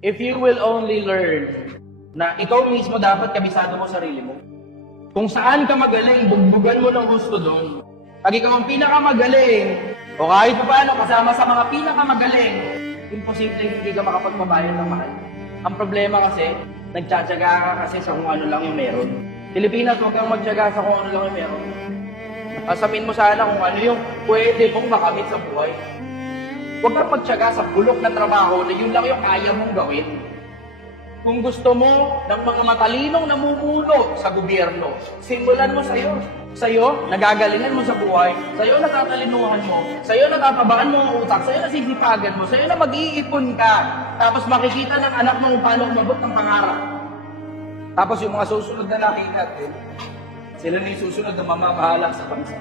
If you will only learn na ikaw mismo dapat kabisado mo sarili mo. Kung saan ka magaling, bugbugan mo ng gusto doon. Pag ikaw ang pinakamagaling, o kahit pa paano kasama sa mga pinakamagaling, imposible hindi ka makapagpabayan ng mahal. Ang problema kasi, nagtsatsaga ka kasi sa kung ano lang yung meron. Pilipinas, huwag kang magtsaga sa kung ano lang yung meron. Asamin mo sana kung ano yung pwede mong makamit sa buhay. Huwag kang magtsaga sa bulok na trabaho na yun lang yung kaya mong gawin. Kung gusto mo ng mga matalinong namumuno sa gobyerno, simulan mo sa'yo. Sa'yo, nagagalingan mo sa buhay. Sa'yo, natatalinuhan mo. Sa'yo, natatabaan mo ang utak. Sa'yo, nasisipagan mo. Sa'yo na mag-iipon ka. Tapos makikita ng anak mo kung paano umabot ng pangarap. Tapos yung mga susunod na nakita, sila na yung susunod na mamamahala sa bansa.